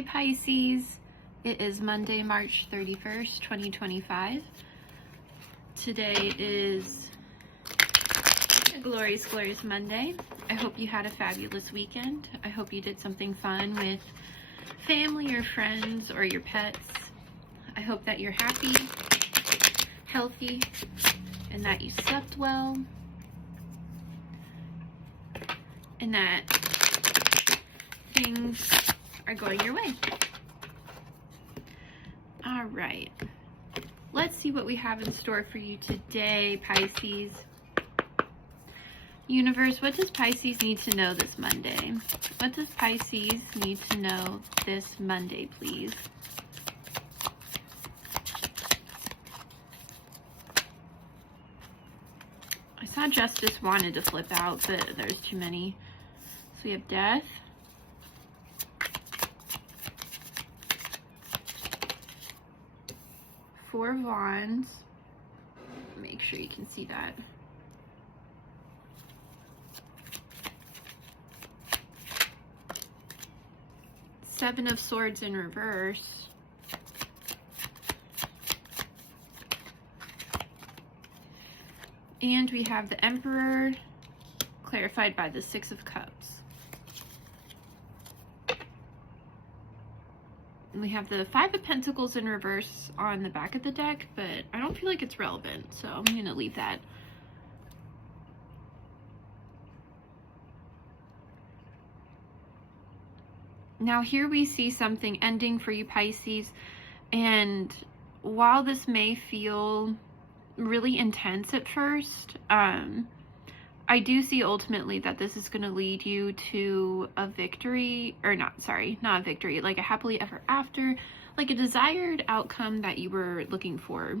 Hi Pisces, it is Monday, March 31st, 2025. Today is a glorious, glorious Monday. I hope you had a fabulous weekend. I hope you did something fun with family or friends or your pets. I hope that you're happy, healthy, and that you slept well, and that things are going your way. All right, let's see what we have in store for you today, Pisces. Universe, what does Pisces need to know this Monday? What does Pisces need to know this Monday, please? I saw Justice wanted to flip out, but there's too many. So we have Death, Four of Wands. Make sure you can see that. Seven of Swords in reverse. And we have the Emperor, clarified by the Six of Cups. And we have the Five of Pentacles in reverse on the back of the deck, but I don't feel like it's relevant, so I'm going to leave that. Now here we see something ending for you, Pisces, and while this may feel really intense at first, I do see ultimately that this is going to lead you to a victory, or not a victory, like a happily ever after, like a desired outcome that you were looking for.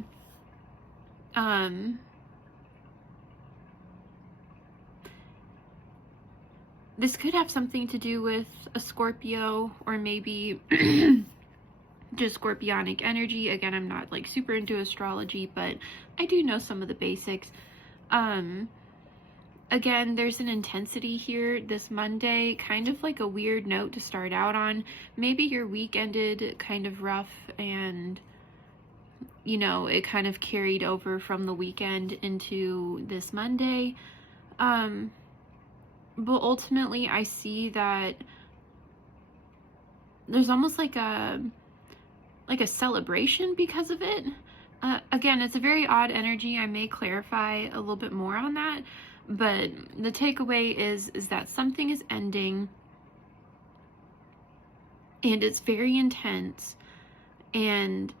This could have something to do with a Scorpio, or maybe just scorpionic energy. Again, I'm not like super into astrology, but I do know some of the basics. Again, there's an intensity here this Monday, kind of like a weird note to start out on. Maybe your week ended kind of rough and, you know, it kind of carried over from the weekend into this Monday. But ultimately, I see that there's almost like a celebration because of it. Again, it's a very odd energy. I may clarify a little bit more on that. But the takeaway is that something is ending, and it's very intense. And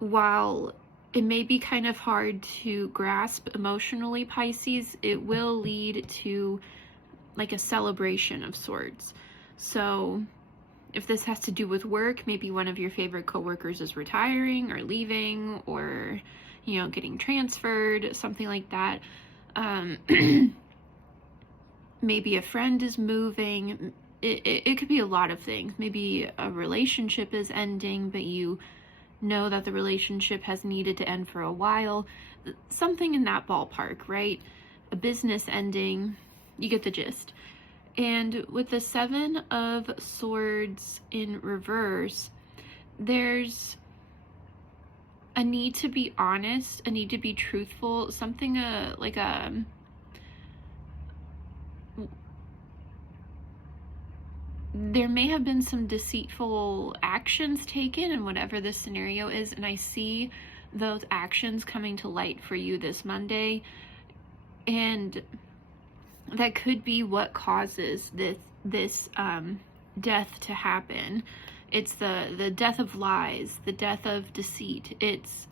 while it may be kind of hard to grasp emotionally, Pisces, it will lead to like a celebration of sorts. So if this has to do with work, maybe one of your favorite coworkers is retiring or leaving, or, you know, getting transferred, something like that. Maybe a friend is moving. It could be a lot of things. Maybe a relationship is ending, but you know that the relationship has needed to end for a while. Something in that ballpark, right? A business ending. You get the gist. And with the Seven of Swords in reverse, there's a need to be honest, a need to be truthful, something there may have been some deceitful actions taken in whatever this scenario is, and I see those actions coming to light for you this Monday, and that could be what causes this death to happen. It's the death of lies, the death of deceit. It's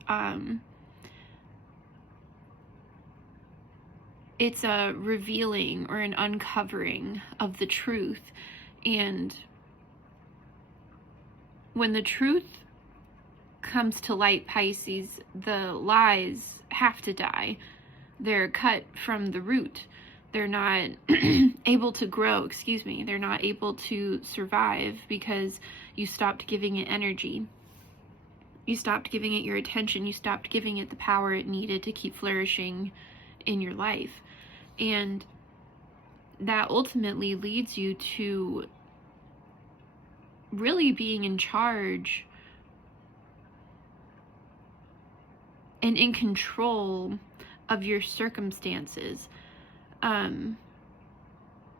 a revealing or an uncovering of the truth. And when the truth comes to light, Pisces, the lies have to die. They're cut from the root. They're not able to grow, they're not able to survive because you stopped giving it energy. You stopped giving it your attention. You stopped giving it the power it needed to keep flourishing in your life. And that ultimately leads you to really being in charge and in control of your circumstances.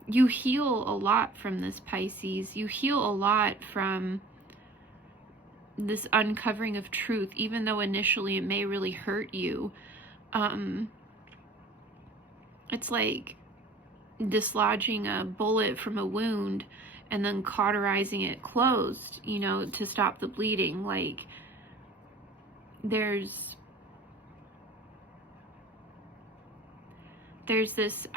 You heal a lot from this, Pisces. You heal a lot from this uncovering of truth, even though initially it may really hurt you. It's like dislodging a bullet from a wound and then cauterizing it closed, you know, to stop the bleeding. Like, there's this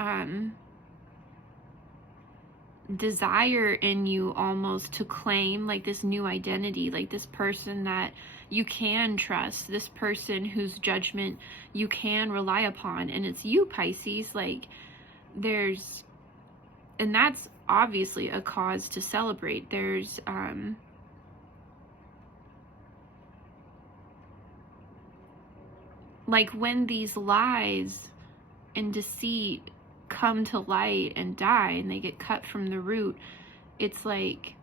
desire in you almost to claim like this new identity, like this person that you can trust, this person whose judgment you can rely upon, and it's you, Pisces. Like, and that's obviously a cause to celebrate. There's like, when these lies and deceit come to light and die and they get cut from the root, it's like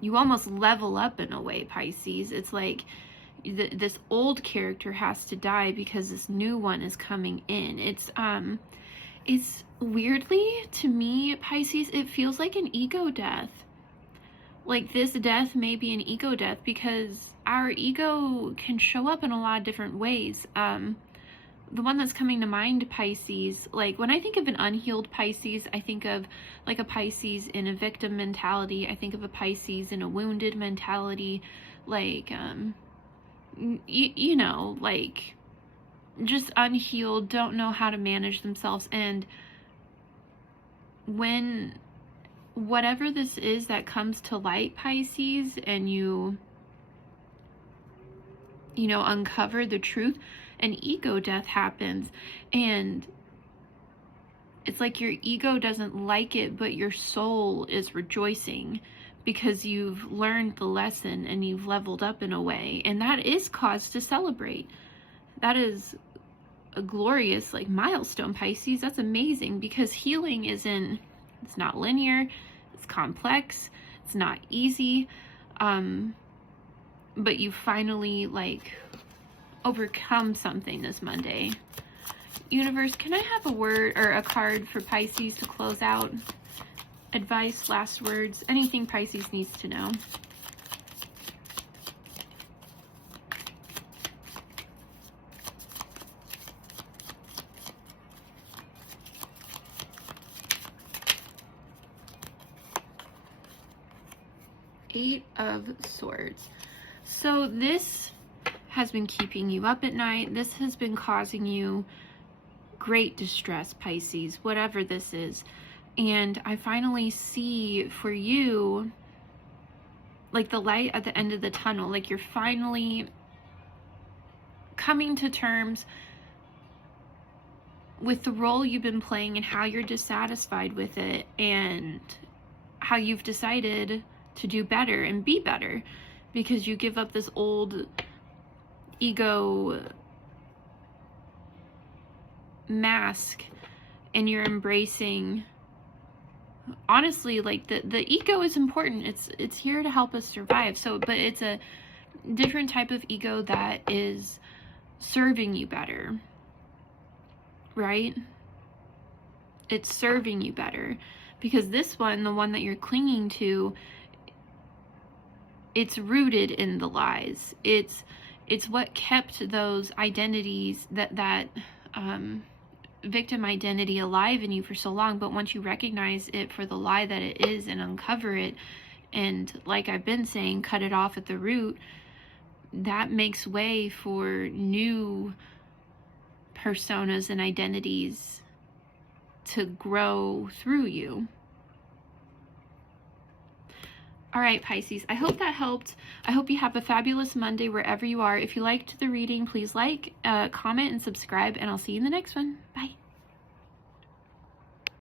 you almost level up in a way, Pisces. It's like this old character has to die because this new one is coming in. It's weirdly, to me, Pisces, it feels like an ego death. Like, this death may be an ego death because our ego can show up in a lot of different ways. The one that's coming to mind, Pisces, like, when I think of an unhealed Pisces, I think of like a Pisces in a victim mentality. I think of a Pisces in a wounded mentality, like, you know, like, just unhealed, don't know how to manage themselves. And when whatever this is that comes to light, Pisces, and you know, uncover the truth, an ego death happens. And it's like your ego doesn't like it, but your soul is rejoicing because you've learned the lesson and you've leveled up in a way. And that is cause to celebrate. That is a glorious, like, milestone, Pisces. That's amazing, because healing it's not linear, it's complex, it's not easy. But you finally, like, overcome something this Monday. Universe, can I have a word or a card for Pisces to close out? Advice, last words, anything Pisces needs to know. Eight of Swords. So this has been keeping you up at night. This has been causing you great distress, Pisces, whatever this is. And I finally see for you, like, the light at the end of the tunnel. Like, you're finally coming to terms with the role you've been playing and how you're dissatisfied with it, and how you've decided to do better and be better, because you give up this old ego mask and you're embracing, honestly, like, the ego is important. It's here to help us survive. So, but it's a different type of ego that is serving you better, right? It's serving you better, because this one, the one that you're clinging to, it's rooted in the lies. It's what kept those identities, that victim identity, alive in you for so long. But once you recognize it for the lie that it is and uncover it, and, like I've been saying, cut it off at the root, that makes way for new personas and identities to grow through you. All right, Pisces, I hope that helped. I hope you have a fabulous Monday wherever you are. If you liked the reading, please like, comment, and subscribe, and I'll see you in the next one. Bye.